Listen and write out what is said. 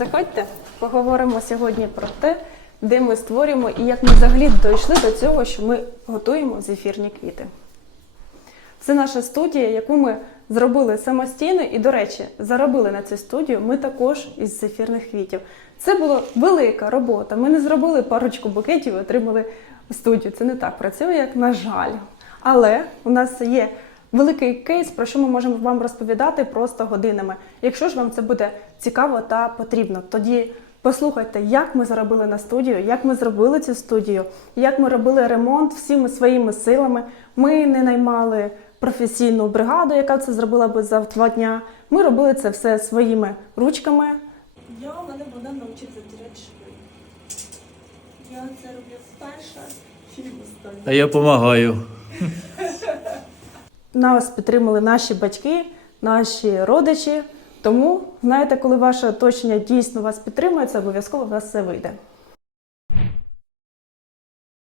Заходьте, поговоримо сьогодні про те, де ми створюємо і як ми взагалі дійшли до цього, що ми готуємо зефірні квіти. Це наша студія, яку ми зробили самостійно, і, до речі, заробили на цю студію ми також із зефірних квітів. Це була велика робота. Ми не зробили парочку букетів і отримали студію. Це не так працює, як на жаль. Але у нас є великий кейс, про що ми можемо вам розповідати просто годинами. Якщо ж вам це буде цікаво та потрібно, тоді послухайте, як ми заробили на студію, як ми зробили цю студію, як ми робили ремонт всіми своїми силами. Ми не наймали професійну бригаду, яка це зробила би за два дня. Ми робили це все своїми ручками. Я мене вона навчить затирати шви. Я це роблю вперше і останнє. А я допомагаю. Нас підтримали наші батьки, наші родичі. Тому, знаєте, коли ваше оточення дійсно вас підтримує, це обов'язково у вас все вийде.